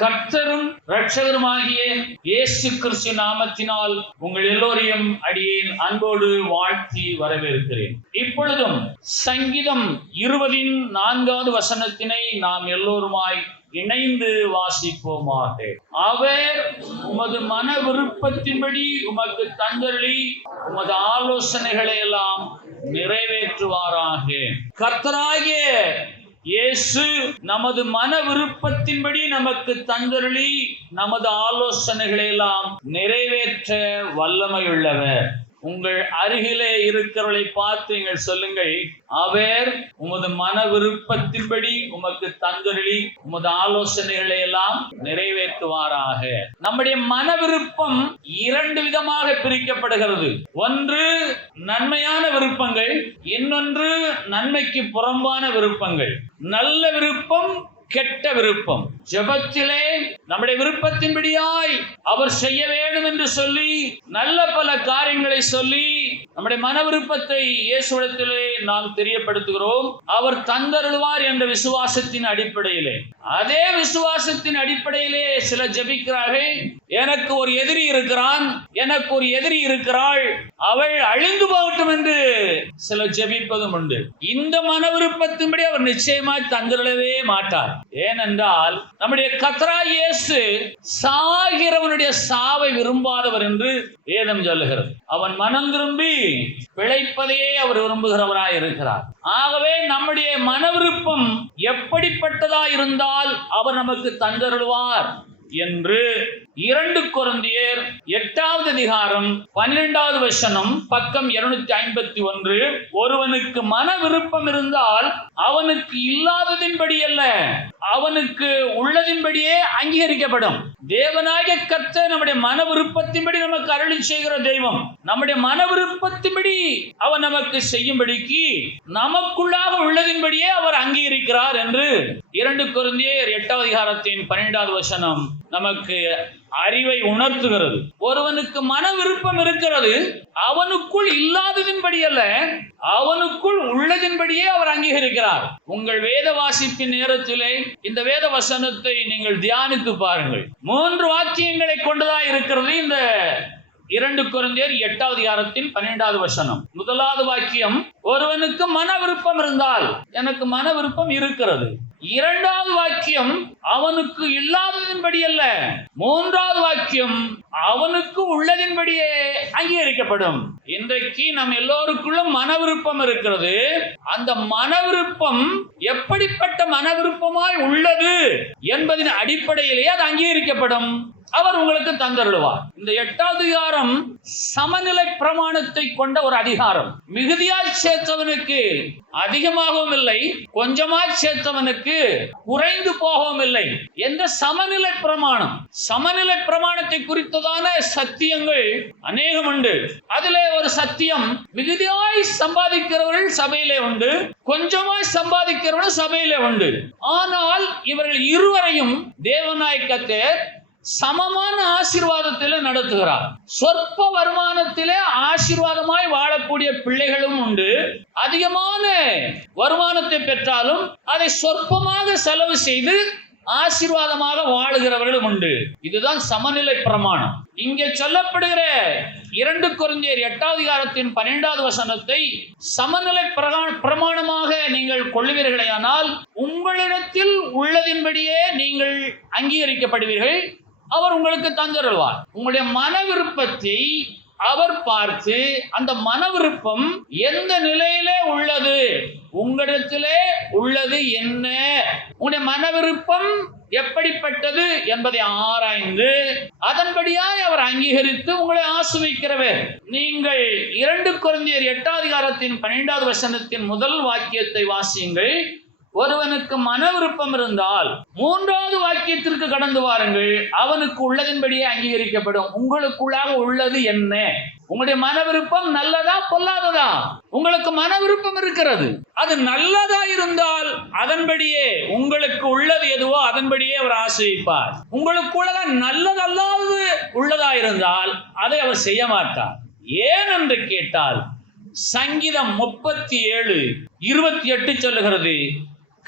கர்த்தரும் இரட்சகருமாகிய இயேசு கிறிஸ்து நாமத்தினால் உங்கள் எல்லோரையும் அடியேன் அன்போடு வாழ்த்தி வரவேற்கிறேன். இப்பொழுதும் சங்கீதம் இருபதின் நான்காவது வசனத்தினை நாம் எல்லோருமாய் இணைந்து வாசிப்போமாக. அவர் உமது மன விருப்பத்தின்படி உமக்கு தந்தருளி உமது ஆலோசனைகளை எல்லாம் நிறைவேற்றுவாராக. கர்த்தராகிய இயேசு நமது மன விருப்பத்தின்படி நமக்கு தந்தருளி நமது ஆலோசனைகளை எல்லாம் நிறைவேற்ற வல்லமையுள்ளவர். உங்கள் அருகிலே இருக்கிறவளை பார்த்து நீங்கள் சொல்லுங்கள் அவர் உமது மன விருப்பத்தின்படி உமக்கு தந்தருளி உமது ஆலோசனைகளை எல்லாம் நிறைவேற்றுவாராக. நம்முடைய மன விருப்பம் இரண்டு விதமாக பிரிக்கப்படுகிறது. ஒன்று நன்மையான விருப்பங்கள். இன்னொன்று நன்மைக்கு புறம்பான விருப்பங்கள். நல்ல விருப்பம் கெட்ட விருப்பம். ஜெபத்திலே நம்முடைய விருப்பத்தின்படியாய் அவர் செய்ய வேண்டும் என்று சொல்லி நல்ல பல காரியங்களை சொல்லி நம்முடைய மன விருப்பத்தை இயேசுடத்திலே நாம் தெரியப்படுத்துகிறோம். அவர் தந்தருள்வார் என்ற விசுவாசத்தின் அடிப்படையிலே. அதே விசுவாசத்தின் அடிப்படையிலே சில ஜெபிக்கிறார்கள். எனக்கு ஒரு எதிரி இருக்கிறான் எனக்கு ஒரு எதிரி இருக்கிறாள் அவள் அழிந்து போகட்டும் என்று சில ஜெபிப்பதும் உண்டு. இந்த மன விருப்பத்தின்படி அவர் நிச்சயமாய் தந்திரவே மாட்டார். ஏனென்றால் நம்முடைய கத்ரா இயேசு சாகிறவனுடைய சாவை விரும்பாதவர் என்று வேதம் சொல்லுகிறது. அவன் மனம் திரும்பி பிழைப்பதையே அவர் விரும்புகிறவராய் இருக்கிறார். ஆகவே நம்முடைய மன விருப்பம் எப்படிப்பட்டதா இருந்தால் அவர் நமக்கு தந்தருள்வார் என்று இரண்டு குருந்தியர் எட்டாவது அதிகாரம் பன்னிரெண்டாவது வசனம் பக்கம் இருநூத்தி ஐம்பத்தி ஒன்று. ஒருவனுக்கு மன விருப்பம் இருந்தால் அவனுக்கு இல்லாததின்படி அல்ல. அவனுக்கு உள்ளதின்படியே அங்கீகரிக்கப்படும். தேவனாகிய கத்த நம்முடைய மன விருப்பத்தின்படி நமக்கு அருளி செய்கிற தெய்வம். நம்முடைய மன விருப்பத்தின்படி அவர் நமக்கு செய்யும்படிக்கு நமக்குள்ளாக உள்ளதின்படியே அவர் அங்கீகரிக்கிறார் என்று இரண்டு குருந்தியர் எட்டாவது அதிகாரத்தின் பன்னிரெண்டாவது வசனம் நமக்கு அறிவை உணர்த்துகிறது. ஒருவனுக்கு மன விருப்பம் இருக்கிறது அவனுக்குள் இல்லாததின்படி அல்ல அவனுக்குள் உள்ளதின்படியே அவர் அங்கீகரிக்கிறார். உங்கள் வேத வாசிப்பின் நேரத்திலே இந்த வேத வசனத்தை நீங்கள் தியானித்து பாருங்கள். மூன்று வாக்கியங்களை கொண்டதா இருக்கிறது இந்த இரண்டு குழந்தையர் எட்டாவது யாரத்தின் பன்னிரெண்டாவது வசனம். முதலாவது வாக்கியம் ஒருவனுக்கு மன விருப்பம் இருந்தால் எனக்கு மன விருப்பம் இருக்கிறது. இரண்டாவது வாக்கியம் அவனுக்கு இல்லாததின்படி அல்ல. மூன்றாவது வாக்கியம் அவனுக்கு உள்ளதின்படியே அங்கீகரிக்கப்படும். இன்றைக்கு நம் எல்லோருக்குள்ளும் மன விருப்பம் இருக்கிறது. அந்த மன விருப்பம் எப்படிப்பட்ட மன விருப்பமாய் உள்ளது என்பதின் அடிப்படையிலேயே அது அங்கீகரிக்கப்படும். அவர் உங்களுக்கு தந்தருள்வார். இந்த எட்டாவது அதிகாரம் சமநிலை பிரமாணத்தை கொண்ட ஒரு அதிகாரம். மிகுதியாய் சேர்த்தவனுக்கு அதிகமாகவும் இல்லை கொஞ்சமாய் சேர்த்தவனுக்கு குறைந்து போகவும் இல்லை. எந்த சமநிலை பிரமாணம்? சமநிலை பிரமாணத்தை குறித்ததான சத்தியங்கள் அநேகம் உண்டு. அதிலே ஒரு சத்தியம் மிகுதியாய் சம்பாதிக்கிறவர்கள் சபையிலே உண்டு கொஞ்சமாய் சம்பாதிக்கிறவர்கள் சபையிலே உண்டு. ஆனால் இவர்கள் இருவரையும் தேவநாயக்கத்தேர் சமமான ஆசீர்வாதத்திலே நடத்துகிறார். சொற்ப வருமானத்திலே ஆசீர்வாதமாய் வாழக்கூடிய பிள்ளைகளும் உண்டு. அதிகமான வருமானத்தை பெற்றாலும் அதை சொற்பமாக செலவு செய்து ஆசீர்வாதமாக வாழுகிறவர்களும் உண்டு. இதுதான் சமநிலை பிரமாணம். இங்கே சொல்லப்படுகிற இரண்டு குருந்தியர் எட்டாவதிகாரத்தின் பன்னிரெண்டாவது வசனத்தை சமநிலை பிரமாணமாக நீங்கள் கொள்ளுவீர்களேயானால் உங்களிடத்தில் உள்ளதின்படியே நீங்கள் அங்கீகரிக்கப்படுவீர்கள். அவர் உங்களுக்கு தந்தருள்வார். உங்களுடைய மன விருப்பத்தை அவர் பார்த்து அந்த மன விருப்பம் எந்த நிலையிலே உள்ளது? உங்களிடத்திலே உள்ளது என்ன? உங்களுடைய மன விருப்பம் எப்படிப்பட்டது என்பதை ஆராய்ந்து அதன்படியாய் அவர் அங்கீகரித்து உங்களை ஆசுவிக்கிறவர் நீங்கள் இரண்டு குழந்தையர் எட்டாவது அதிகாரத்தின் பன்னிரெண்டாவது வசனத்தின் முதல் வாக்கியத்தை வாசியுங்கள். ஒருவனுக்கு மன விருப்பம் இருந்தால் மூன்றாவது வாக்கியத்திற்கு கடந்து வாருங்கள். அவனுக்கு உள்ளதின்படியே அங்கீகரிக்கப்படும். உங்களுக்குள்ளாக உள்ளது என்ன? உங்களுடைய மன விருப்பம் நல்லதா பொல்லாததா? உங்களுக்கு மன விருப்பம் இருக்கிறது. அது நல்லதா இருந்தால் அதன்படியே உங்களுக்கு உள்ளது எதுவோ அதன்படியே அவர் ஆசிரிப்பார் உங்களுக்குள்ளதா நல்லதல்லாதது உள்ளதா இருந்தால் அதை அவர் செய்ய மாட்டார். ஏன் என்று கேட்டால் சங்கீதம் முப்பத்தி ஏழு இருபத்தி எட்டு சொல்லுகிறது.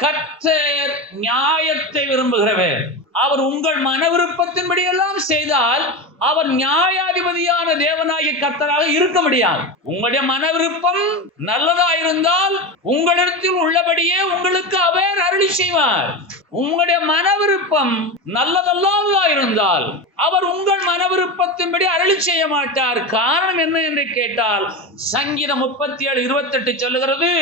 கர்த்தர் நியாயத்தை விரும்புகிறவர். அவர் உங்கள் மன விருப்பத்தின்படி எல்லாம் செய்தால் அவர் நியாயாதிபதியான தேவனாகிய கத்தராக இருக்க முடியாது. உங்களுடைய மன விருப்பம் நல்லதா இருந்தால் உங்களிடத்தில் உள்ளபடியே உங்களுக்கு அவர் அருளி செய்வார். உங்களுடைய மன விருப்பம் நல்லதல்லாததா இருந்தால் அவர் உங்கள் மன விருப்பத்தின்படி அருளி செய்ய மாட்டார். காரணம் என்ன என்று கேட்டால் சங்கீதம் முப்பத்தி ஏழு இருபத்தெட்டு சொல்லுகிறது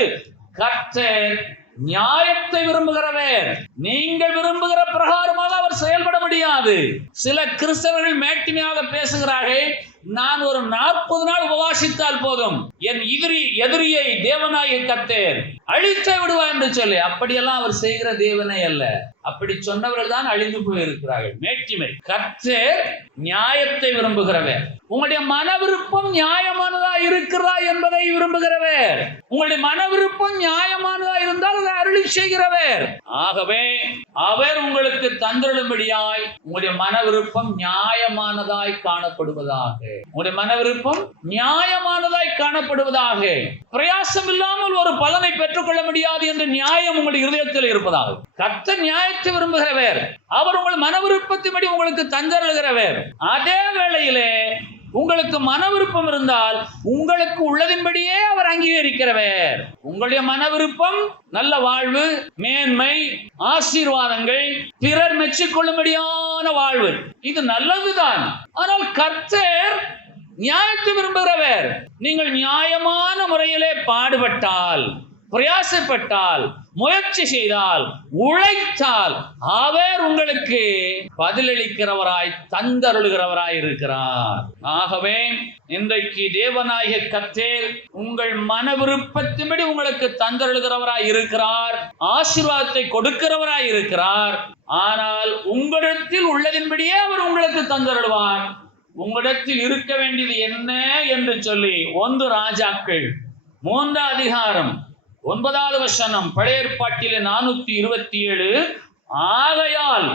கர்த்தர் நியாயத்தை விரும்புகிறவர். நீங்கள் விரும்புகிற பிரகாரமாக அவர் செயல்பட முடியாது. சில கிறிஸ்தவர்கள் மேட்டிமையாக பேசுகிறார்கள் நான் ஒரு நாற்பது நாள் உபவாசித்தால் போதும். என் எதிரி எதிரியை தேவனாய கத்தேன் அழித்து விடுவா என்று சொல்லி. அப்படியெல்லாம் அவர் செய்கிற தேவனே அல்ல. அப்படி சொன்னவர்கள் தான் அழிந்து போயிருக்கிறார்கள். மேட்டிமை. கத்தேர் நியாயத்தை விரும்புகிறவர். உங்களுடைய மன விருப்பம் நியாயமானதா இருக்கிறதா என்பதை விரும்புகிறவர். உங்களுடைய மன விருப்பம் நியாயமானதா இருந்தால் அதை அருளி செய்கிறவர். ஆகவே அவர் உங்களுக்கு தந்திரும்படியாய் உங்களுடைய மன விருப்பம் நியாயமானதாய் காணப்படுவதாக. உங்களுடைய மன விருப்பம் நியாயமானதாய் காணப்படுவதாக. பிரயாசம் இல்லாமல் ஒரு பலனை பெற்றுக்கொள்ள முடியாது என்ற நியாயம் உங்களுடைய இருதயத்தில் இருப்பதாக. கத்த மாற்ற விரும்புகிறவர். அவர் உங்கள் மன விருப்பத்தின்படி உங்களுக்கு தந்தருகிறவர் அதே வேளையிலே உங்களுக்கு மன விருப்பம் இருந்தால் உங்களுக்கு உள்ளதின்படியே அவர் அங்கீகரிக்கிறவர். உங்களுடைய மன விருப்பம் நல்ல வாழ்வு மேன்மை ஆசீர்வாதங்கள் பிறர் மெச்சிக்கொள்ளும்படியான வாழ்வு. இது நல்லதுதான். ஆனால் கர்த்தர் நியாயத்தை விரும்புகிறவர். நீங்கள் நியாயமான முறையிலே பாடுபட்டால் பிரயாசப்பட்டால் முயற்சி செய்தால் உழைத்தால் அவர் உங்களுக்கு பதிலளிக்கிறவராய் தந்தருளுகிறவராய் இருக்கிறார். ஆகவே இன்றைக்கு தேவநாயக கத்தேர் உங்கள் மன விருப்பத்தின்படி உங்களுக்கு தந்தருளுகிறவராய் இருக்கிறார் ஆசீர்வாதத்தை கொடுக்கிறவராய் இருக்கிறார். ஆனால் உங்களிடத்தில் உள்ளதின்படியே அவர் உங்களுக்கு தந்தருள்வார். உங்களிடத்தில் இருக்க வேண்டியது என்ன என்று சொல்லி ஒன்று ராஜாக்கள் மூன்றாம் அதிகாரம் ஒன்பதாவது வசனம் பழைய ஏற்பாட்டிலே நானூத்தி இருபத்தி ஏழு ஆகையால்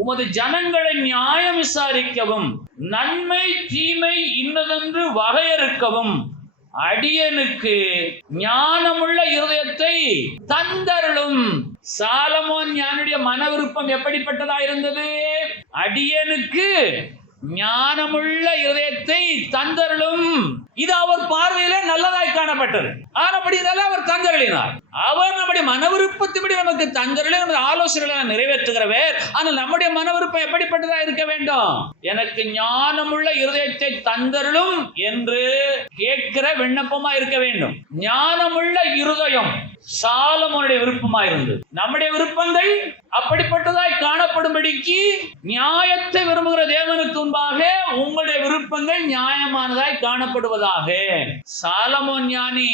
உமது ஜனங்களை நியாயம் விசாரிக்கவும் நன்மை தீமை இன்னதென்று வகையறுக்கவும் அடியனுக்கு ஞானமுள்ள இருதயத்தை தந்தருளும். சாலமோன் ஞானுடைய மன விருப்பம் எப்படிப்பட்டதா இருந்தது அடியனுக்கு ஞானமுள்ள இருதயத்தை தந்தருளும். இது அவர் பார்வையிலே நல்லதாய் காணப்பட்டது. ஆனபடினால அவர் தந்தருளினார். அவர் நம்முடைய மன விருப்பத்தின்படி நமக்கு தந்தருளி நமது ஆலோசனைகளை நிறைவேற்றுகிறவர். ஆனால் நம்முடைய மன விருப்பம் எப்படிப்பட்டதா இருக்க வேண்டும்? எனக்கு ஞானமுள்ள இருதயத்தை தந்தருளும் என்று கேட்கிற விண்ணப்பமா இருக்க வேண்டும். ஞானமுள்ள இருதயம் சாலமோனுடைய விருப்பமா இருந்தது. நம்முடைய விருப்பங்கள் அப்படிப்பட்டதாய் காணப்படும்படிக்கு நியாயத்தை விரும்புகிற தேவனுக்கு முன்பாக உங்களுடைய விருப்பங்கள் நியாயமானதாய் காணப்படுவதாக சாலமோன் ஞானி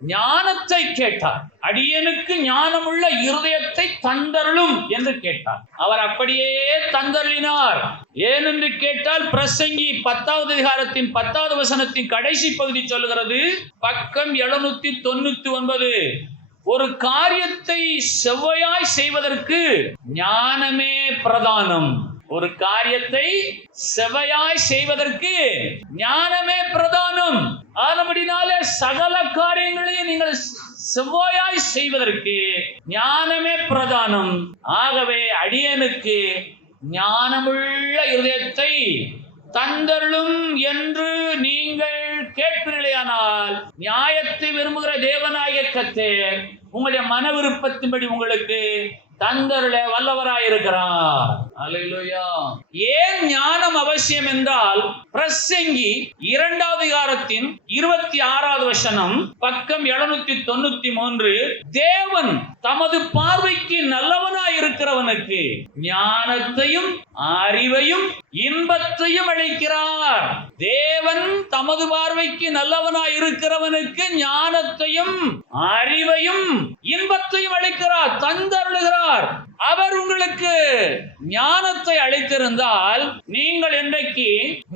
ஞானத்தை கேட்டார். அடியனுக்கு ஞானமுள்ள இருதயத்தை தந்தருளும் என்று கேட்டார். அவர் அப்படியே தந்தருளினார். ஏனென்று கேட்டால் பிரசங்கி பத்தாவது அதிகாரத்தின் பத்தாவது வசனத்தின் கடைசி பகுதி சொல்லுகிறது பக்கம் எழுநூத்தி தொண்ணூத்தி ஒன்பது ஒரு காரியத்தை செவ்வையாய் செய்வதற்கு ஞானமே பிரதானம். ஒரு காரியத்தை செவையாய் செய்வதற்கு ஞானமே பிரதானம். ஆனபடினாலே சகல காரியங்களையும் நீங்கள் செவ்வாயாய் செய்வதற்கு ஞானமே பிரதானம். ஆகவே அடியனுக்கு ஞானமுள்ள இருதயத்தை தந்தருளும் என்று நீங்கள் கேட்பீர்களேயானால் நியாயத்தை விரும்புகிற தேவனாய உங்களுடைய மன விருப்பத்தின்படி உங்களுக்கு தந்தருள வல்லவராயிருக்கிறார் அல்லேலூயா ஏன் ஞானம் அவசியம் என்றால் பிரசங்கி இரண்டாவது அதிகாரத்தின் இருபத்தி ஆறாவது வசனம் பக்கம் எழுநூத்தி தொண்ணூத்தி மூன்று தேவன் தமது பார்வைக்கு நல்லவனாய் இருக்கிறவனுக்கு ஞானத்தையும் அறிவையும் இன்பத்தையும் அளிக்கிறார். தேவன் தமது பார்வைக்கு நல்லவனாய் இருக்கிறவனுக்கு ஞானத்தையும் அறிவையும் இன்பத்தையும் அளிக்கிறார் தந்தருளுகிறார். அவர் உங்களுக்கு ஞானத்தை அளித்திருந்தால் நீங்கள் இன்றைக்கு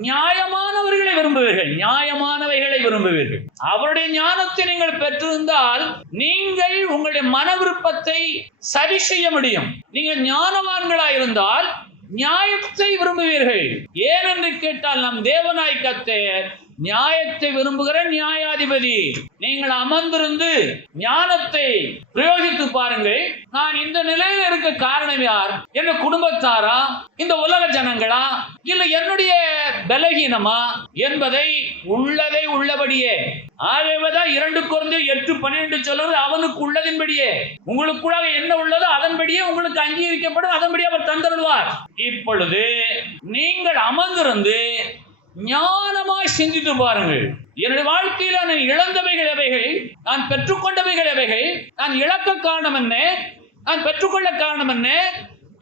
நியாயமானவர்களை விரும்புவீர்கள். நியாயமானவைகளை விரும்புவீர்கள். அவருடைய ஞானத்தை நீங்கள் பெற்றிருந்தால் நீங்கள் உங்களுடைய மன விருப்பத்தை சரி செய்ய முடியும். நீங்கள் ஞானவான்களாய் இருந்தால் நியாயத்தை விரும்புவீர்கள். ஏனென்று கேட்டால் நம் தேவனாய் நியாயத்தை விரும்புகிற நியாயாதிபதி. நீங்கள் அமர்ந்திருந்து ஞானத்தை பிரயோகித்து பாருங்கள். நான் இந்த நிலையில் இருக்க காரணம் யார்? என்ன குடும்பத்தாரா? இந்த உலக ஜனங்களா? இல்ல என்னுடைய பலகீனமா? என்பதை உள்ளதை உள்ளபடியே. ஆகவேதான் இரண்டு குறைந்து எட்டு பன்னிரெண்டு சொல்லுவது அவனுக்கு உள்ளதின்படியே. உங்களுக்குள்ளாக என்ன உள்ளதோ அதன்படியே உங்களுக்கு அங்கீகரிக்கப்படும் அதன்படியே அவர் தந்தருள்வார். இப்பொழுது நீங்கள் அமர்ந்திருந்து ஞானமாய் சிந்தித்து பாருங்கள். என்னுடைய வாழ்க்கையில நான் இழந்தவைகள் எவைகள்? நான் பெற்றுக்கொண்டவைகள் எவைகள்? நான் இழக்க காரணம் என்ன? நான் பெற்றுக்கொள்ள காரணம் என்ன?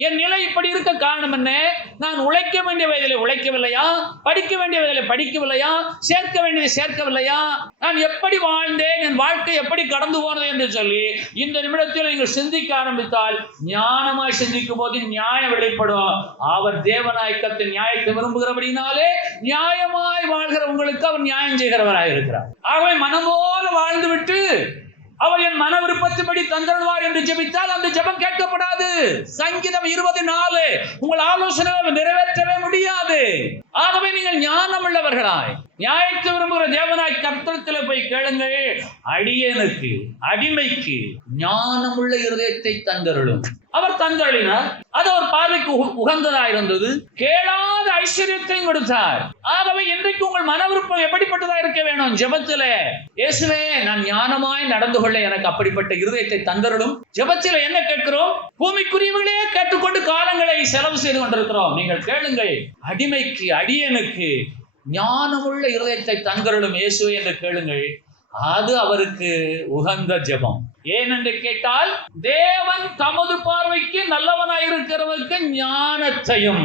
என் நிலை இப்படி இருக்க காரணம் என்ன? நான் உழைக்க வேண்டிய வயதில் உழைக்கவில்லையா? படிக்க வேண்டிய வயதில் படிக்கவில்லையா? சேர்க்க வேண்டியதை சேர்க்கவில்லையா? நான் எப்படி வாழ்ந்தேன்? என் வாழ்க்கை எப்படி கடந்து போனது என்று சொல்லி இந்த நிமிடத்தில் நீங்கள் சிந்திக்க ஆரம்பித்தால் ஞானமாய் சிந்திக்கும் போது நியாயம் வெளிப்படும் அவர் தேவநாயக்கத்தின் நியாயத்தை விரும்புகிறபடினாலே நியாயமாய் வாழ்கிற உங்களுக்கு அவர் நியாயம் செய்கிறவராக இருக்கிறார் ஆகவே மனம் போல வாழ்ந்துவிட்டு அவர் என் மன விருப்பத்தின்படி தந்தருவார் என்று ஜெபித்தால் அந்த ஜெபம் கேட்கப்படாது. சங்கீதம் இருபது நாலு உங்கள் ஆலோசனை நிறைவேற்றவே முடியாது. ஆகவே நீங்கள் ஞானம் உள்ளவர்களாய் நியாயத்தை விரும்புகிற தேவனாய் கர்த்தத்தில் போய் கேளுங்கள். அடியனுக்கு அடிமைக்கு ஞானமுள்ள இருதயத்தை தந்தருளும். அவர் தந்தருளினார். அது அவர் பார்வைக்கு உக- உகந்ததா இருந்தது கேளாத ஐஸ்வர்யத்தையும் கொடுத்தார். ஆகவே இன்றைக்கு உங்கள் மன விருப்பம் எப்படிப்பட்டதா இருக்க வேணும் ஜெபத்திலே. இயேசுவே நான் ஞானமாய் நடந்து கொள்ள எனக்கு அப்படிப்பட்ட இருதயத்தை தந்தருளும். ஜபத்தில் என்ன கேட்கிறோம்? பூமிக்குரியவர்களே கேட்டுக்கொண்டு காலங்களை செலவு செய்து கொண்டிருக்கிறோம். நீங்கள் கேளுங்கள். அடிமைக்கு அடியனுக்கு ஞானமுள்ள இருதயத்தை தங்களிடம் இயேசுவே என்று கேளுங்கள். அது அவருக்கு உகந்த ஜெபம். ஏனென்று கேட்டால் தேவன் தமது பார்வைக்கு நல்லவனாயிருக்கிறவருக்கு ஞானத்தையும்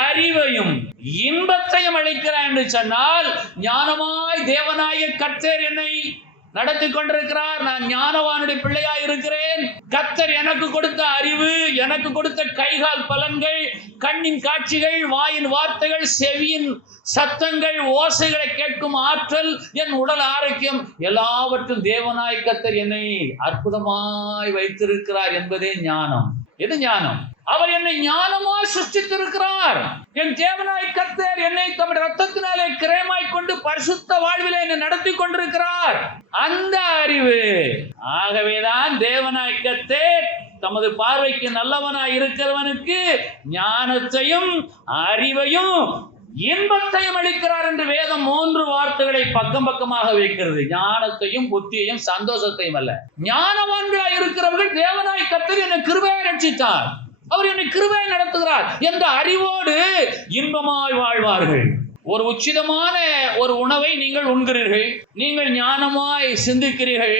அறிவையும் இன்பத்தையும் அளிக்கிறார் என்று சொன்னால் ஞானமாய் தேவனாய கர்த்தர் என்னை நடத்தி கொண்டிருக்கிறார் நான் ஞானவானுடைய பிள்ளையா இருக்கிறேன் கத்தர் எனக்கு கொடுத்த அறிவு எனக்கு கொடுத்த கைகால் பலன்கள் கண்ணின் காட்சிகள் வாயின் வார்த்தைகள் செவியின் சத்தங்கள் ஓசைகளை கேட்கும் ஆற்றல் என் உடல் ஆரோக்கியம் எல்லாவற்றும் தேவனாய் கத்தர் என்னை அற்புதமாய் வைத்திருக்கிறார் என்பதே ஞானம். எது ஞானம்? அவர் என்னை ஞானமாய் சிருஷ்டித்திருக்கிறார். என் தேவனாய் கத்தர் என்னை தம்முடைய ரத்தத்தினாலே கிரயமாய் கொண்டு பரிசுத்த வாழ்வில் என்னை நடத்தி கொண்டிருக்கிறார். அந்த அறிவு ஆகவேதான் தேவனாய் கத்தேர் தமது பார்வைக்கு நல்லவனாய் இருக்கிறவனுக்கு ஞானத்தையும் அறிவையும் இன்பத்தையும் அளிக்கிறார் என்று வேதம் மூன்று வார்த்தைகளை பக்கம் பக்கமாக வைக்கிறது. ஞானத்தையும் புத்தியையும் சந்தோஷத்தையும் அல்ல. ஞானவான்களாய் இருக்கிறவர்கள் தேவனாய் கத்தர் என்னை கிருபையை ரட்சித்தார். அவர் என்னை கிருபையை நடத்துகிறார் என்ற அறிவோடு இன்பமாய் வாழ்வார்கள். ஒரு உச்சிதமான ஒரு உணவை நீங்கள் உண்கிறீர்கள். நீங்கள் ஞானமாய் சிந்திக்கிறீர்கள்.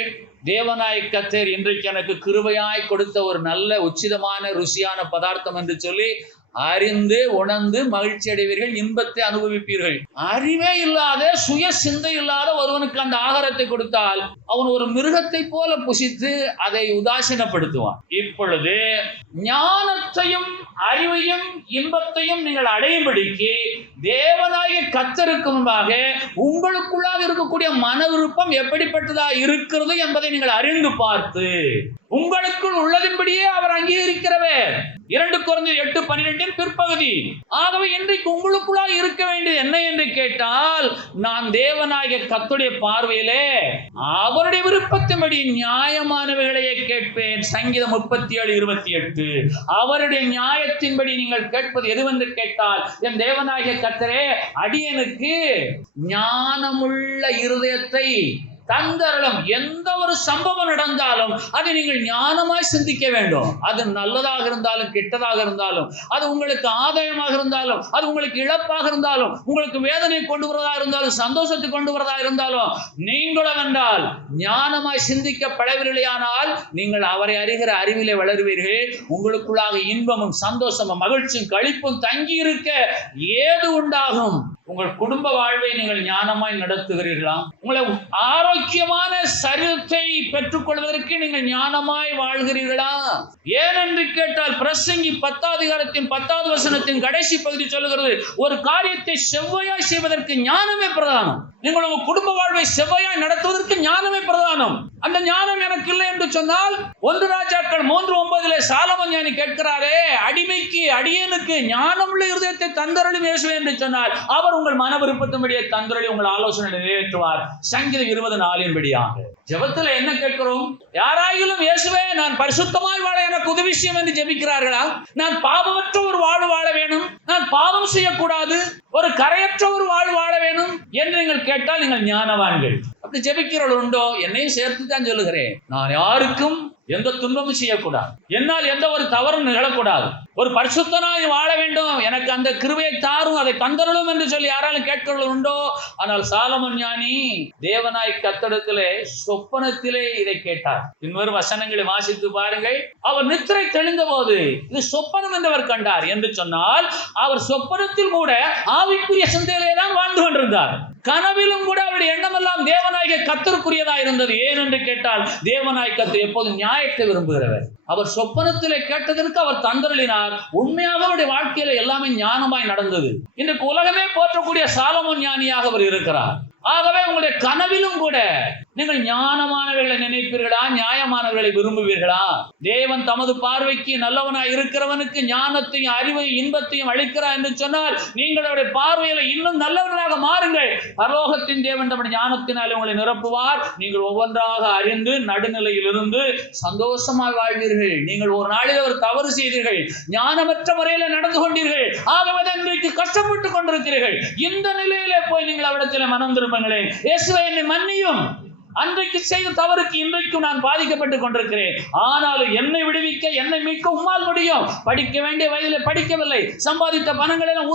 தேவனாய் கத்தர் இன்றைக்கு எனக்கு கிருபையாய் கொடுத்த ஒரு நல்ல உச்சிதமான ருசியான பதார்த்தம் என்று சொல்லி அறிந்து உணர்ந்து மகிழ்ச்சி அடைவீர்கள் இன்பத்தை அனுபவிப்பீர்கள். அறிவே இல்லாத சுய சிந்தை இல்லாத ஒருவனுக்கு அந்த ஆகாரத்தை கொடுத்தால் அவன் ஒரு மிருகத்தை போல புசித்து அதை உதாசீனப்படுத்துவான். இப்பொழுது ஞானத்தையும் அறிவையும் இன்பத்தையும் நீங்கள் அடையும்படிக்கு தேவனாய கத்தருக்கு முன்பாக உங்களுக்குள்ளாக இருக்கக்கூடிய மன விருப்பம் எப்படிப்பட்டதா இருக்கிறது என்பதை நீங்கள் அறிந்து பார்த்து உங்களுக்குள் உள்ளதின்படியே அவர் அங்கீகரிக்கிறவர். இரண்டு குறைஞ்சது எட்டு பன்னிரெண்டின் பிற்பகுதி. ஆகவே இன்றைக்கு உங்களுக்குள்ளாக இருக்க வேண்டியது என்ன என்று கேட்டால் நான் தேவனாகிய கத்துடைய பார்வையிலே அவருடைய விருப்பத்தின்படி நியாயமானவைகளையே கேட்பேன். சங்கீதம் முப்பத்தி ஏழு இருபத்தி எட்டு அவருடைய நியாயத்தின்படி நீங்கள் கேட்பது எதுவென்று கேட்டால் என் தேவனாகிய கத்தரே அடியனுக்கு ஞானமுள்ள இருதயத்தை தந்தருளம் எந்த ஒரு சம்பவம் நடந்தாலும் அதை நீங்கள் ஞானமாய் சிந்திக்க வேண்டும். அது நல்லதாக இருந்தாலும் கெட்டதாக இருந்தாலும் அது உங்களுக்கு ஆதாயமாக இருந்தாலும் அது உங்களுக்கு இழப்பாக இருந்தாலும் உங்களுக்கு வேதனை கொண்டு வரதா இருந்தாலும் சந்தோஷத்தை கொண்டு வரதா இருந்தாலும் நீங்களும் என்றால் ஞானமாய் சிந்திக்க சிந்திக்கப்படவில்லையானால் நீங்கள் அவரை அறிகிற அறிவிலே வளருவீர்கள். உங்களுக்குள்ளாக இன்பமும் சந்தோஷமும் மகிழ்ச்சியும் களிப்பும் தங்கி இருக்க ஏது உண்டாகும்? உங்கள் குடும்ப வாழ்வை நீங்கள் ஞானமாய் நடத்துகிறீர்களா? உங்களை ஆரோக்கியமான சரீரத்தை பெற்றுக்கொள்வதற்கு நீங்கள் ஞானமாய் வாழ்கிறீர்களா? ஏனென்று கேட்டால் பிரசங்கி பத்தாதிகாரத்தின் பத்தாவது வசனத்தின் கடைசி பகுதி சொல்லுகிறது ஒரு காரியத்தை செவ்வையாய் செய்வதற்கு ஞானமே பிரதானம். நீங்கள் உங்கள் குடும்ப வாழ்வை செவ்வையாய் நடத்துவதற்கு ஞானமே பிரதானம். அந்த ஞானம் எனக்கு இல்லை என்று சொன்னால் ஒன்று ராஜாக்கள் மூன்று ஒன்பதுல சாலமன் ஞானி கேட்கிறாரே அடிமைக்கு அடியனுக்கு ஞானமுள்ள இருதயத்தை தந்தருளும் இயேசுவே என்று சொன்னால் அவர் உங்கள் மன விருப்பத்தின்படியே தந்தரளி உங்கள் ஆலோசனை நிறைவேற்றுவார். சங்கீதம் இருபது நாளின்படியாக. ஜெபத்துல என்ன கேட்கிறோம்? யாராயிலும் இயேசுவே நான் பரிசுத்தமாய் வாழ எனக்கு உதவி செய்யும் என்று ஜெபிக்கிறார்களா? நான் பாவமற்ற ஒரு வாழ்வு வாழ வேணும். நான் பாவம் செய்யக்கூடாது. ஒரு கரையற்ற ஒரு வாழ்வு வாழ வேணும் என்று நீங்கள் கேட்டால் நீங்கள் ஞானவான்கள். அப்படி ஜெபிக்கிறவர்கள் உண்டோ? என்னையும் சேர்த்து தான் சொல்லுகிறேன். நான் யாருக்கும் எந்த துன்பமும் செய்யக்கூடாது. என்னால் எந்த ஒரு தவறும் நிகழக்கூடாது. ஒரு பரிசுத்தனாய் வாழ வேண்டும். எனக்கு அந்த கிருபையை தாரும் அதை தந்தரலும் என்று சொல்லி யாராலும் கேட்கிறவள் உண்டோ? ஆனால் சாலமன் ஞானி தேவனாய் கத்தடத்திலே சொப்பனத்திலே இதை கேட்டார். பின்வரும் வசனங்களை வாசித்து பாருங்கள். அவர் நித்திரை தெளிந்த போது இது சொப்பனம் என்றவர் கண்டார் என்று சொன்னால் அவர் சொப்பனத்தில் கூட ஆவிக்குரிய சிந்தையிலே தான் வாழ்ந்து கொண்டிருந்தார். கனவிலும் கூட அவருடைய எண்ணமெல்லாம் தேவநாயக கத்தருக்குரியதா இருந்தது. ஏன் என்று கேட்டால் தேவநாய் கத்தர் எப்போதும் நியாயத்தை விரும்புகிறவர். அவர் சொப்பனத்திலே கேட்டதற்கு அவர் தந்தருளினார். உண்மையாக அவருடைய வாழ்க்கையில எல்லாமே ஞானமாய் நடந்தது. இன்றைக்கு உலகமே போற்றக்கூடிய சாலமோன் ஞானியாக அவர் இருக்கிறார். ஆகவே உங்களுடைய கனவிலும் கூட நீங்கள் ஞானமானவர்களை நினைப்பீர்களா? நியாயமானவர்களை விரும்புவீர்களா? தேவன் தமது பார்வைக்கு நல்லவனாய் இருக்கிறவனுக்கு ஞானத்தையும் அறிவையும் இன்பத்தையும் அளிக்கிறார் என்று சொன்னால் நீங்கள் அவருடைய பார்வையில இன்னும் நல்லவர்களாக மாறுங்கள். பரலோகத்தின் தேவன் தம்முடைய ஞானத்தினால் உங்களை நிரப்புவார். நீங்கள் ஒவ்வொன்றாக அறிந்து நடுநிலையில் இருந்து சந்தோஷமாய் வாழ்வீர்கள். நீங்கள் ஒரு நாளில் ஒரு தவறு செய்தீர்கள். ஞானமற்ற முறையில நடந்து கொண்டீர்கள். ஆகவே இன்றைக்கு கஷ்டப்பட்டு கொண்டிருக்கிறீர்கள். இந்த நிலையிலே போய் நீங்கள் அவரிடத்தில் மனம் திரும்புங்களேன். இயேசுவை என்னை மன்னியும். அன்றைக்கு செய்த தவறுக்கு இன்றைக்கும் நான் பாதிக்கப்பட்டுக் கொண்டிருக்கிறேன். ஆனாலும் என்னை விடுவிக்க என்னை மீட்க உம்மால் முடியும். படிக்க வேண்டிய வயதில் படிக்கவில்லை. சம்பாதித்த பணங்களை எல்லாம்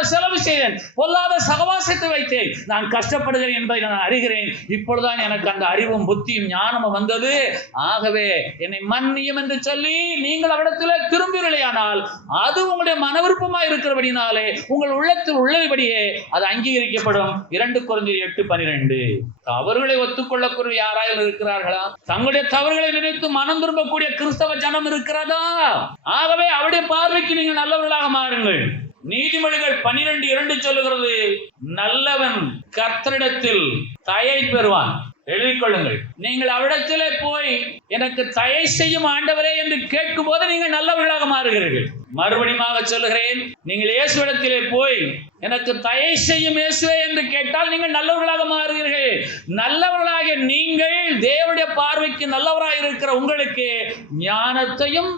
செலவு செய்தேன். பொல்லாத சகவாசத்தை வைத்தேன். நான் கஷ்டப்படுகிறேன் என்பதை நான் அறிகிறேன். இப்பொழுதுதான் எனக்கு அந்த அறிவும் புத்தியும் ஞானமும் வந்தது. ஆகவே என்னை மன்னியும் என்று சொல்லி நீங்கள் அவ்விடத்தில் திரும்புகிறீர்களானால் அது உங்களுடைய மனவிருப்பமாக இருக்கிறபடினாலே உங்கள் உள்ளத்தில் உள்ளபடியே அது அங்கீகரிக்கப்படும். இரண்டு குறைந்த எட்டு பனிரெண்டு. தவறுகளை ஒத்துக்கொள்ளக்கூடிய யாராயும் இருக்கிறார்களா? தங்களுடைய தவறுகளை நினைத்து மனம் திரும்பக்கூடிய கிறிஸ்தவ ஜனம் இருக்கிறதா? ஆகவே அவருடைய பார்வைக்கு நீங்கள் நல்லவர்களாக மாறுங்கள். நீதிமொழிகள் பனிரெண்டு இரண்டு சொல்லுகிறது நல்லவன் கர்த்தரிடத்தில் தயை பெறுவான். எழுதிக்கொள்ளுங்கள். நீங்கள் அவிடத்திலே போய் எனக்கு தயை செய்யும் ஆண்டவரே என்று கேட்கும் போது நீங்கள் நல்லவர்களாக மாறுகிறீர்கள். மறுபடியுமாக சொல்லுகிறேன் நீங்கள் இயேசுவிடத்திலே போய் எனக்கு தயை செய்யும் இயேசுவே என்று கேட்டால் நீங்கள் நல்லவர்களாக மாறுகிறீர்கள். நல்லவர்களாக நீங்கள் தேவனுடைய பார்வைக்கு நல்லவராக இருக்கிற உங்களுக்கு ஞானத்தையும்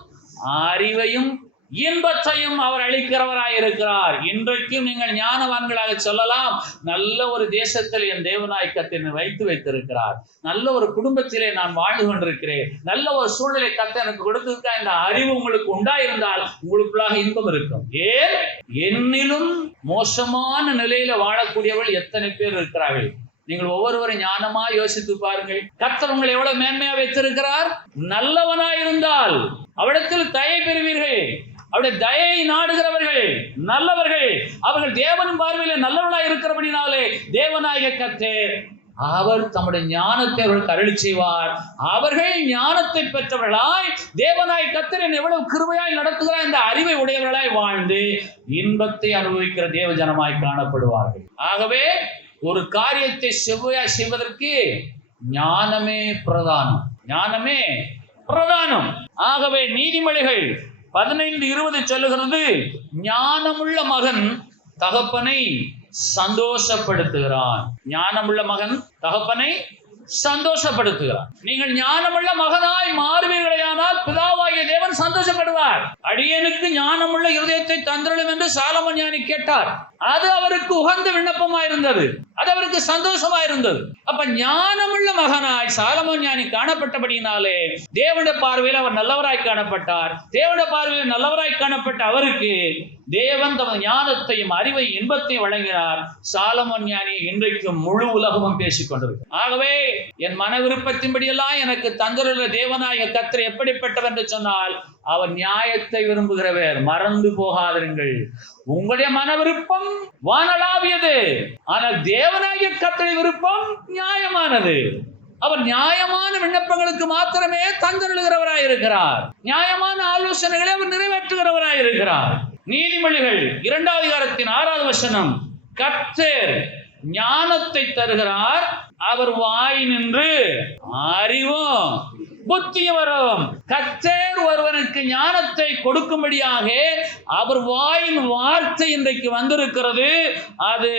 அறிவையும் இன்பத்தையும் அவர் அளிக்கிறவராய் இருக்கிறார் இன்றைக்கும் நீங்கள் ஞானவான்களாக சொல்லலாம். நல்ல ஒரு தேசத்தில் என் தேவநாயக்கத்தை வைத்து வைத்திருக்கிறார். நல்ல ஒரு குடும்பத்திலே நான் வாழ்ந்து கொண்டிருக்கிறேன். நல்ல ஒரு சூழ்நிலை கத்த எனக்கு கொடுத்திருக்கா இந்த அறிவு உங்களுக்கு உண்டாயிருந்தால் உங்களுக்குள்ளாக இன்பம் இருக்கும். ஏன்? என்னிலும் மோசமான நிலையில வாழக்கூடியவர்கள் எத்தனை பேர் இருக்கிறார்கள்? நீங்கள் ஒவ்வொருவரும் ஞானமா யோசித்து பாருங்கள். கர்த்தர் உங்களை எவ்வளவு மேன்மையா வைத்திருக்கிறார்? நல்லவனா இருந்தால் தயை பெறுவீர்கள். அவருடைய தயை நாடுகிறவர்கள் நல்லவர்கள். அவர்கள் தேவன் பார்வையில் நல்லவர்களாய் இருக்கிறபடினாலே தேவநாயக கத்தே அவர் தம்முடைய ஞானத்தை அவர்களுக்கு அருளி செய்வார். அவர்கள் ஞானத்தை பெற்றவர்களாய் தேவனாய் கத்தரன் எவ்வளவு கிருபையாய் நடத்துகிறார் இந்த அறிவை உடையவர்களாய் வாழ்ந்து இன்பத்தை அனுபவிக்கிற தேவ ஜனமாய் காணப்படுவார்கள். ஆகவே ஒரு காரியத்தை செவ்வையாய் செய்வதற்கு ஞானமே பிரதானம். ஞானமே பிரதானம். ஆகவே நீதிமொழிகள் பதினைந்து இருபது சொல்லுகிறது. ஞானமுள்ள மகன் தகப்பனை சந்தோஷப்படுத்துகிறான். ஞானமுள்ள மகன் தகப்பனை சந்தோஷப்படுத்துகிறான். நீங்கள் ஞானமுள்ள மகனாய் மாறுவீர்களேயானால் பிதாவாகிய தேவன் சந்தோஷப்படுவார். அடியனுக்கு ஞானமுள்ள இருதயத்தை தந்திரலும் என்று சாலமன் ஞானி கேட்டார். அது அவருக்கு உகந்த விண்ணப்பமா இருந்தது அது அவருக்கு சந்தோஷமா இருந்தது. அப்ப ஞானமுள்ள மகனாய் சாலமோ ஞானி காணப்பட்டபடியினாலே தேவனுடைய பார்வையில் அவர் நல்லவராய் காணப்பட்டார். தேவனுடைய பார்வையில் நல்லவராய் காணப்பட்ட அவருக்கு தேவன் தமது ஞானத்தையும் அறிவை இன்பத்தையும் வழங்கினார். சாலமன் ஞானி இன்றைக்கு முழு உலகமும் பேசிக் கொண்டிருக்கு ஆகவே என் மன விருப்பத்தின்படியெல்லாம் எனக்கு தந்திருள்ள தேவனாய கத்திர எப்படிப்பட்டவர் என்று சொன்னால் அவர் நியாயத்தை விரும்புகிறவர். மறந்து போகாதிருங்கள். உங்களுடைய மன விருப்பம் வானலாவியது ஆனால் தேவனாகிய கத்தரை விருப்பம் நியாயமானது. அவர் நியாயமான விண்ணப்பங்களுக்கு மாத்திரமே தந்தருளுகிறவராயிருக்கிறார். நியாயமான ஆலோசனைகளை அவர் நிறைவேற்றுகிறவராயிருக்கிறார். நீதிமொழிகள் இரண்டாவது அதிகாரத்தின் ஆறாவது வசனம் கர்த்தர் ஞானத்தை தருகிறார் அவர் வாய் நின்று அறிவும். புத்தியும் வரும். கத்தேர் ஒருவனுக்கு ஞானத்தை கொடுக்கும்படியாக அவர் வாயின் வார்த்தை இன்றைக்கு வந்திருக்கிறது. அது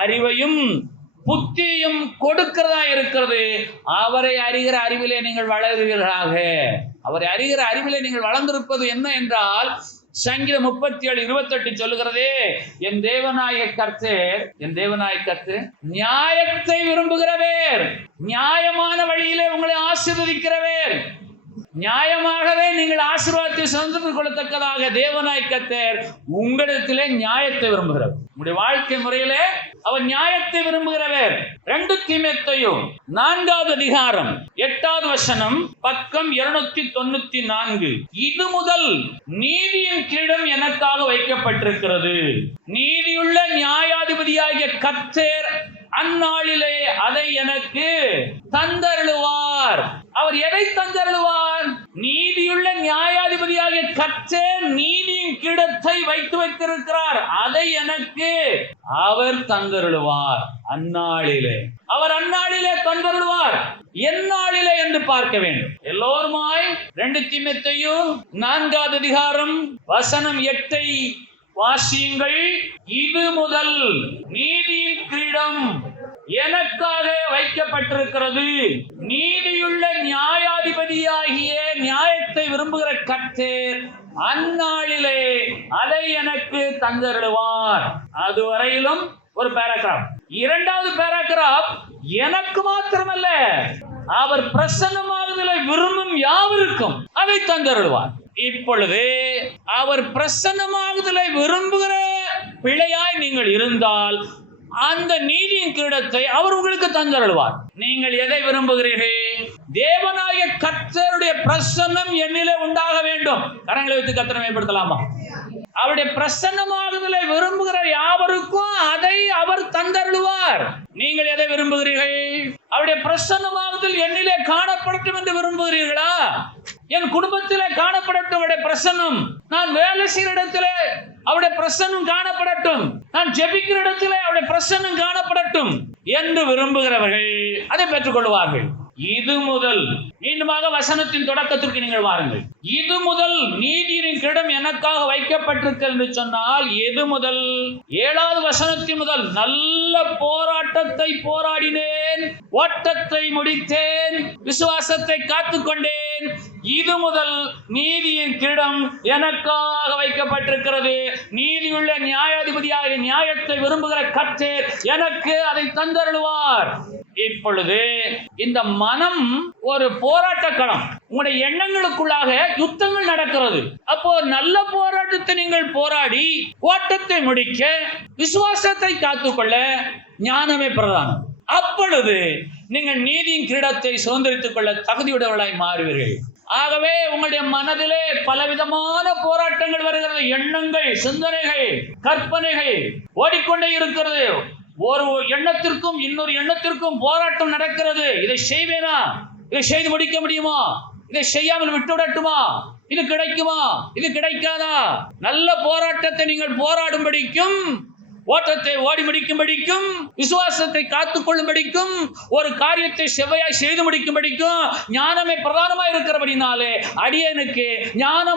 அறிவையும் புத்தியும் கொடுக்கிறதா இருக்கிறது. அவரை அறிகிற அறிவிலே நீங்கள் வளருவீர்களாக. அவரை அறிகிற அறிவிலே நீங்கள் வளர்ந்திருப்பது என்ன என்றால் சங்கீதம் முப்பத்தி ஏழு இருபத்தெட்டு சொல்லுகிறதே என் தேவநாய கர்த்தர் என் தேவநாய கர்த்தர் நியாயத்தை விரும்புகிறவர். நியாயமான வழியிலே உங்களை ஆசீர்வதிக்கிறவர். நியாயமாகவே நீங்கள் ஆசீர்வாதத்தை சுதந்திரம் கொள்ளத்தக்கதாக தேவனாய் கத்தர் உங்களிடத்திலே நியாயத்தை விரும்புகிறவர். உங்களுடைய வாழ்க்கை முறையிலே அவர் நியாயத்தை விரும்புகிறவர். ரெண்டு தீமத்தையும் நான்காவது அதிகாரம் எட்டாவது வசனம் பக்கம் இருநூத்தி தொண்ணூத்தி நான்கு இது முதல் நீதியின் கிரீடம் எனக்காக வைக்கப்பட்டிருக்கிறது. நீதியுள்ள நியாயாதிபதியாகிய கத்தேர் அந்நாளிலே அதை எனக்கு தந்தருளுவார். அவர் எதை தந்தருளுவார்? நீதியுள்ள நியாயாதிபதியாகிய கற்றே நீதியின் கிடத்தை வைத்து வைத்திருக்கிறார். அதை எனக்கு அவர் தந்தருளுவார். அந்நாளிலே. அவர் அந்நாளிலே தந்தருளுவார். எந்நாளிலே என்று பார்க்க வேண்டும். எல்லோருமாய் ரெண்டு தீமத்தையும் நான்காவது அதிகாரம் வசனம் எட்டை வாசியுங்கள். இது முதல் நீதியின் கிரீடம். எனக்காக வைக்கப்பட்டிருக்கிறது. நீதியுள்ள நியாயாதிபதியாகிய நியாயத்தை விரும்புகிற கத்தேர் அந்நாளிலே அதை எனக்கு தந்தருடுவார் அதுவரையிலும் ஒரு பேராகிராஃப் இரண்டாவது பேராகிராஃப் எனக்கு மாத்திரமல்ல அவர் பிரசன்னமாகுதலை விரும்பும் யாவருக்கும் அதை தந்தருடுவார் இப்பொழுது அவர் பிரசன்னமாகுதலை விரும்புகிற பிழையாய் நீங்கள் இருந்தால் அந்த நீதியின் கிரீடத்தை அவர் உங்களுக்கு தந்தருள்வார். நீங்கள் எதை விரும்புகிறீர்கள்? தேவனாய கர்த்தருடைய பிரசன்னம் என்னிலே உண்டாக வேண்டும். கரங்களை வைத்து கத்தனை மேம்படுத்தலாமா? அவருடைய பிரசன்னமாகுதலை விரும்புகிற யாவருக்கும் அதை அவர் தந்தருளுவார். நீங்கள் எதை விரும்புகிறீர்கள்? அவருடைய பிரசன்னமாகுதல் என்னிலே காணப்படட்டும் என்று விரும்புகிறீர்களா? என் குடும்பத்திலே காணப்படட்டும் அவருடைய பிரசன்னம். நான் வேலை செய்கிற இடத்திலே அவருடைய பிரசன்னம் காணப்படட்டும். நான் ஜெபிக்கிற இடத்திலே அவருடைய பிரசன்னம் காணப்படட்டும் என்று விரும்புகிறவர்கள் அதை பெற்றுக்கொள்வார்கள். இது முதல். மீண்டுமாக வசனத்தின் தொடக்கத்திற்கு நீங்கள் வாருங்கள். இது முதல் நீதியின் கிடம் எனக்காக வைக்கப்பட்டிருக்கிறது என்று சொன்னால் எது முதல்? ஏழாவது வசனத்தின் முதல். நல்ல போராட்டத்தை போராடினேன். ஓட்டத்தை முடித்தேன். விசுவாசத்தை காத்துக்கொண்டேன். இது முதல் நீதியின் கிரீடம் எனக்காக வைக்கப்பட்டிருக்கிறது. நீதியுள்ள நியாயாதிபதியாக நியாயத்தை விரும்புகிற கற்றேர் எனக்கு அதை தந்தருவார் இப்பொழுது இந்த மனம் ஒரு போராட்ட களம். உங்களுடைய எண்ணங்களுக்குள்ளாக யுத்தங்கள் நடக்கிறது. அப்போ நல்ல போராட்டத்தை நீங்கள் போராடி ஓட்டத்தை முடிக்க விசுவாசத்தை காத்துக்கொள்ள ஞானமே பிரதானம். அப்பொழுது நீங்கள் நீதியின் கிரீடத்தை சுதந்திரித்துக் கொள்ள தகுதியுடையவர்களாய் மாறுவீர்கள். ஆகவே உங்களுடைய மனதிலே பலவிதமான போராட்டங்கள் வருகிறது. எண்ணங்கள் சிந்தனைகள் கற்பனைகள் ஓடிக்கொண்டே இருக்கிறது. ஒரு எண்ணத்திற்கும் இன்னொரு எண்ணத்திற்கும் போராட்டம் நடக்கிறது. இதை செய்வேனா? இதை செய்து முடிக்க முடியுமா? இதை செய்யாமல் விட்டுவிடட்டுமா? இது கிடைக்குமா? இது கிடைக்காதா? நல்ல போராட்டத்தை நீங்கள் போராடும்படிக்கும் ஓட்டத்தை ஓடி முடிக்கும்படிக்கும் விசுவாசத்தை காத்துக்கொள்ளும்படிக்கும் ஒரு காரியத்தை செவ்வையாய் செய்து முடிக்கும்படிக்கும் ஞானமே பிரதானமாக இருக்கிறபடினாலே அடியனுக்கு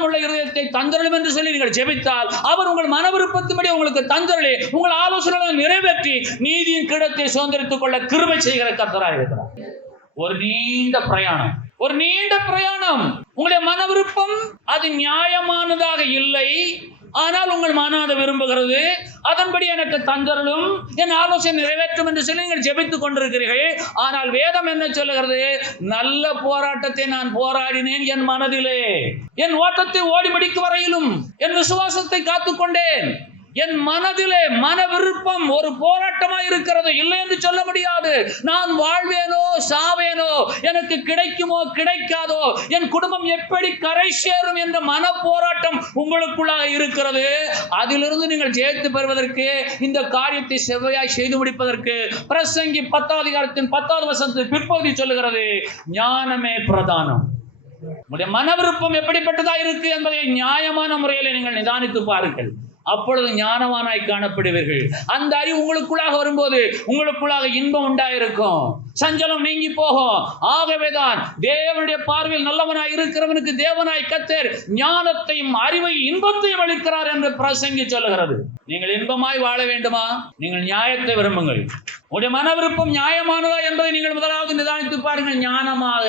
உள்ள இருதயத்தை தந்தரலும் என்று சொல்லி நீங்கள் ஜெபித்தால் அவர் உங்கள் மன விருப்பத்தின்படி உங்களுக்கு தந்தரலே உங்கள் ஆலோசனை நிறைவேற்றி நீதியின் கிடத்தை சுதந்திரித்துக் கொள்ள கிருபை செய்கிற கர்த்தராக இருக்கிறார். ஒரு நீண்ட பிரயாணம். ஒரு நீண்ட பிரயாணம். உங்களுடைய மன விருப்பம் அது நியாயமானதாக இல்லை. ஆனால் உங்கள் மாநாடு விரும்புகிறது. அதன்படி எனக்கு தந்தரலும் என் ஆலோசனை நிறைவேற்றும் என்று சொல்லி நீங்கள் ஜெபித்துக் கொண்டிருக்கிறீர்கள். ஆனால் வேதம் என்ன சொல்லுகிறது? நல்ல போராட்டத்தை நான் போராடினேன் என் மனதிலே. என் ஓட்டத்தை ஓடி முடிக்கும் வரையிலும் என் விசுவாசத்தை காத்துக்கொண்டேன். என் மனதிலே மன விருப்பம் ஒரு போராட்டமாக இருக்கிறது. இல்லை என்று சொல்ல முடியாது. நான் வாழ்வேனோ சாவேனோ எனக்கு கிடைக்குமோ கிடைக்காதோ என் குடும்பம் எப்படி கரை சேரும் என்ற மன போராட்டம் உங்களுக்குள்ளாக இருக்கிறது. அதிலிருந்து நீங்கள் ஜெயித்து பெறுவதற்கு இந்த காரியத்தை செவ்வையாய் செய்து முடிப்பதற்கு பிரசங்கி பத்தாவது அதிகாரத்தின் பத்தாவது வசனத்தின் பிற்பகுதி சொல்லுகிறது ஞானமே பிரதானம். உங்களுடைய மன விருப்பம் எப்படிப்பட்டதா இருக்கு என்பதை நியாயமான முறையில் நீங்கள் நிதானித்து பாருங்கள். அப்பொழுது ஞானவானாய் காணப்படுவீர்கள். அந்த அறிவு உங்களுக்குள்ளாக வரும்போது உங்களுக்குள்ளாக இன்பம் உண்டாயிருக்கும். சஞ்சலம் நீங்கி போகும். ஆகவேதான் தேவனுடைய பார்வையில் நல்லவனாய் இருக்கிறவனுக்கு தேவனாய் கத்தர் ஞானத்தையும் அறிவை இன்பத்தையும் அளிக்கிறார் என்று பிரசங்கி சொல்லுகிறது. நீங்கள் இன்பமாய் வாழ வேண்டுமா? நீங்கள் நியாயத்தை விரும்புங்கள். உடைய மன விருப்பம் நியாயமானதா என்பதை நீங்கள் முதலாவது நிதானித்து பாருங்கள் ஞானமாக.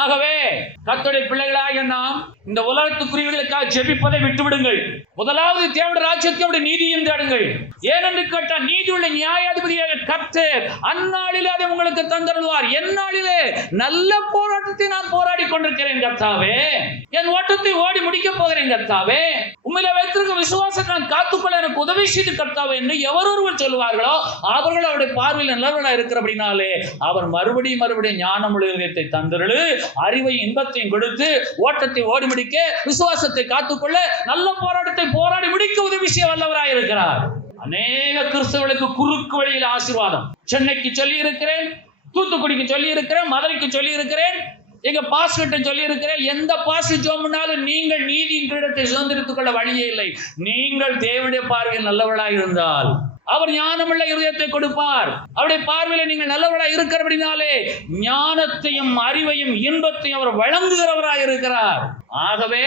ஆகவே கத்துடைய பிள்ளைகளாக நாம் இந்த உலகத்துக்குரியவர்களுக்காக ஜெபிப்பதை விட்டுவிடுங்கள். முதலாவது தேவடைய ராஜ்யத்தோட நீதியும் தேடுங்கள். ஏனென்று கேட்டால் நீதி உள்ள நியாயாதிபதியாக கர்த்தர் அந்நாளிலே அதை உங்களுக்கு தந்தருவார் எந்நாளிலே நல்ல போராட்டத்தை நான் போராடி கொண்டிருக்கிறேன் கர்த்தாவே. என் ஓட்டத்தை ஓடி முடிக்க போகிறேன் கத்தாவே உண்மையில வைத்திருக்க விசுவாசத்தை நான் காத்துக்கொள்ள எனக்கு உதவி செய்து கர்த்தாவே என்று எவரொருவர் சொல்வார்களோ அவர்கள் அவருடைய பார்வையில் நல்லவனாக இருக்கிற அப்படின்னாலே அவர் மறுபடியும் மறுபடியும் ஞானம் உலகத்தை தந்தருளு அறிவை இன்பத்தையும் கொடுத்து ஓட்டத்தை ஓடி முடிக்க விசுவாசத்தை காத்துக்கொள்ள நல்ல போராட்டத்தை போராடி முடிக்க உதவி செய்ய வல்லவராய் இருக்கிறார். அநேக கிறிஸ்தவர்களுக்கு குறுக்கு வழியில் ஆசீர்வாதம். சென்னைக்கு சொல்லி இருக்கிறேன் தூத்துக்குடிக்கு சொல்லி இருக்கிறேன் மதுரைக்கு சொல்லி இருக்கிறேன் எங்க பாஸ்கிட்ட சொல்லி இருக்கிறேன் எந்த பாஸ் ஜோம்னாலும் நீங்கள் நீதியின் கிரீடத்தை சுதந்திரித்துக் கொள்ள வழியே இல்லை. நீங்கள் தேவனுடைய பார்வையில் நல்லவளாக இருந்தால் அவர் ஞானமுள்ள இருதயத்தை கொடுப்பார். அவருடைய பார்வையில நீங்கள் நல்லவராக இருக்கிறபடினாலே ஞானத்தையும் அறிவையும் இன்பத்தையும் அவர் வழங்குகிறவராக இருக்கிறார் ஆகவே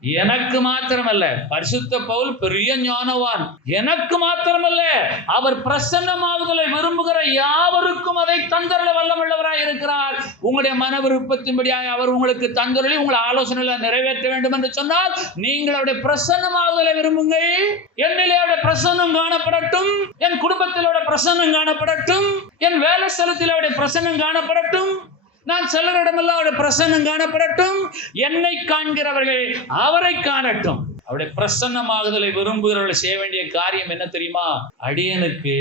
எனக்கு மாத்திரமல்ல பரிசுத்த பவுல் பெரிய ஞானவான். எனக்கு மாத்திரமல்ல அவர் பிரசன்னமாகுதலை விரும்புகிற யாவருக்கும் அதை தந்தரல வல்லமுள்ளவராய் இருக்கிறார். உங்களுடைய மன விருப்பத்தின்படியாக அவர் உங்களுக்கு தந்தரலி உங்களை ஆலோசனைகளை நிறைவேற்ற வேண்டும் என்று சொன்னால் நீங்கள் அவருடைய பிரசன்னமாகுதலை விரும்புங்கள். என்னிலே அவருடைய பிரசன்னம் காணப்படட்டும். என் குடும்பத்தில் அவருடைய பிரசன்னம் காணப்படட்டும். என் வேலை ஸ்தலத்தில் அவருடைய பிரசன்னம் காணப்படட்டும். நான் சிலரிடமெல்லாம் அவருடைய பிரசன்னம் காணப்படட்டும் என்னை காண்கிறவர்கள் அவரை காணட்டும். அவருடைய பிரசன்னமாகுதலை விரும்புகிறவர்கள் செய்ய வேண்டிய காரியம் என்ன தெரியுமா? அடியனுக்கு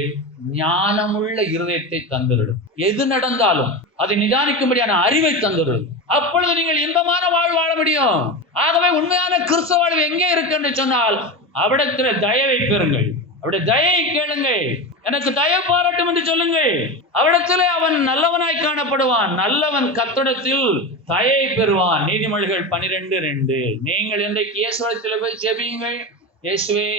ஞானமுள்ள இருதயத்தை தந்துவிடும். எது நடந்தாலும் அதை நிதானிக்கும்படியான அறிவை தந்துவிடும். அப்பொழுது நீங்கள் இன்பமான வாழ்வு வாழ முடியும். ஆகவே உண்மையான கிறிஸ்தவ வாழ்வு எங்கே இருக்கு என்று சொன்னால் அவிடத்தில் தயவை பெறுங்கள். அவருடைய தயை கேளுங்கள். எனக்கு தயவு பாராட்டும் என்று சொல்லுங்கள். அவரிடத்தில் அவன் நல்லவனாய் காணப்படுவான். நல்லவன் கத்தடத்தில் தயை பெறுவான். நீதிமொழிகள் பனிரெண்டு ரெண்டு. நீங்கள் இன்றைக்கு இயேசுவரத்தில் போய் ஜெபியுங்கள். இயேசுவே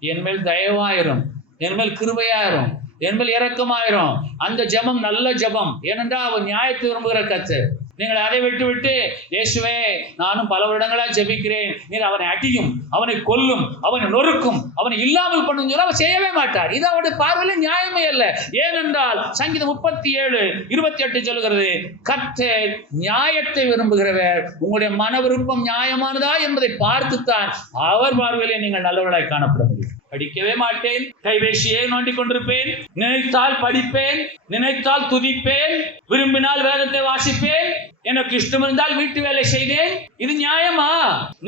என் மேல் தயவாயிரும். என் மேல் கிருபையாயிரும். என் மேல் இறக்கமாயிரும் அந்த ஜெபம் நல்ல ஜெபம். ஏனென்றால் அவன் நியாயத்தை விரும்புகிற கத்து நீங்கள் அதை விட்டுவிட்டு இயேசுவே நானும் பல வருடங்களாக ஜெபிக்கிறேன். நீர் அவனை அடியும் அவனை கொல்லும் அவனை நொறுக்கும் அவனை இல்லாமல் பண்ணும் சொல்ல அவர் செய்யவே மாட்டார். இது அவருடைய பார்வையில் நியாயமே அல்ல. ஏனென்றால் சங்கீதம் முப்பத்தி ஏழு இருபத்தி எட்டு சொல்கிறது கர்த்தர் நியாயத்தை விரும்புகிறவர் உங்களுடைய மன விருப்பம் நியாயமானதா என்பதை பார்த்துத்தான் அவர் பார்வையிலே நீங்கள் நல்லவர்களாய் காணப்பட முடியும். படிக்கவே மாட்டேன். கைபேசியை நோண்டிக் கொண்டிருப்பேன். நினைத்தால் படிப்பேன். நினைத்தால் துதிப்பேன். விரும்பினால் வேதத்தை வாசிப்பேன். எனக்கு இஷ்டம் இருந்தால் வீட்டு வேலை செய்தேன். இது நியாயமா?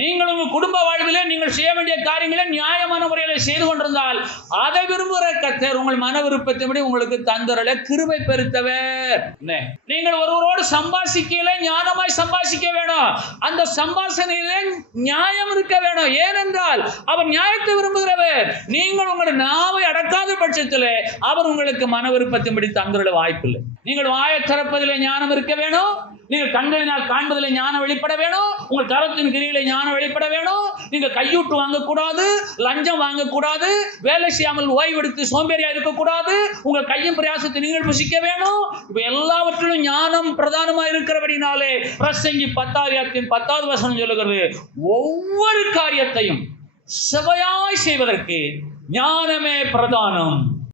நீங்கள் உங்கள் குடும்ப வாழ்விலே நீங்கள் செய்ய வேண்டிய காரியங்களை நியாயமான முறையில் செய்து கொண்டிருந்தால் அதை விரும்புகிற கத்தர் உங்கள் மன விருப்பத்தின்படி உங்களுக்கு தந்துரல கிருபை பெருத்தவர். என்ன? நீங்கள் ஒருவரோடு சம்பாஷிக்கல ஞானமாய் சம்பாஷிக்க வேணும். அந்த சம்பாஷணையிலே நியாயம் இருக்க வேணும். ஏனென்றால் அவர் நியாயத்தை விரும்புகிறவர். நீங்கள் உங்களை நாவை அடக்காத பட்சத்தில் அவர் உங்களுக்கு மன விருப்பத்தின்படி தந்துள்ள வாய்ப்பில்லை. நீங்கள் வாயை திறப்பதில் ஞானம் இருக்க வேணும். நீங்கள் கண்களினால் காண்பதில் ஞானம் வெளிப்பட வேணும். உங்கள் கரத்தின் கிரியில ஞானம் வெளிப்பட வேணும். நீங்கள் கையூட்டு வாங்கக்கூடாது லஞ்சம் வாங்கக்கூடாது வேலை செய்யாமல் ஓய்வெடுத்து சோம்பேறியா இருக்கக்கூடாது. உங்கள் கையும் பிரயாசத்தை நீங்கள் புசிக்க வேணும். இப்போ எல்லாவற்றிலும் ஞானம் பிரதானமாக இருக்கிறபடினாலே பிரசங்கி பத்தாயிரத்தின் பத்தாவது வசனம் சொல்லுகிறது ஒவ்வொரு காரியத்தையும் செவையாய் செய்வதற்கு ஞானமே பிரதானம்.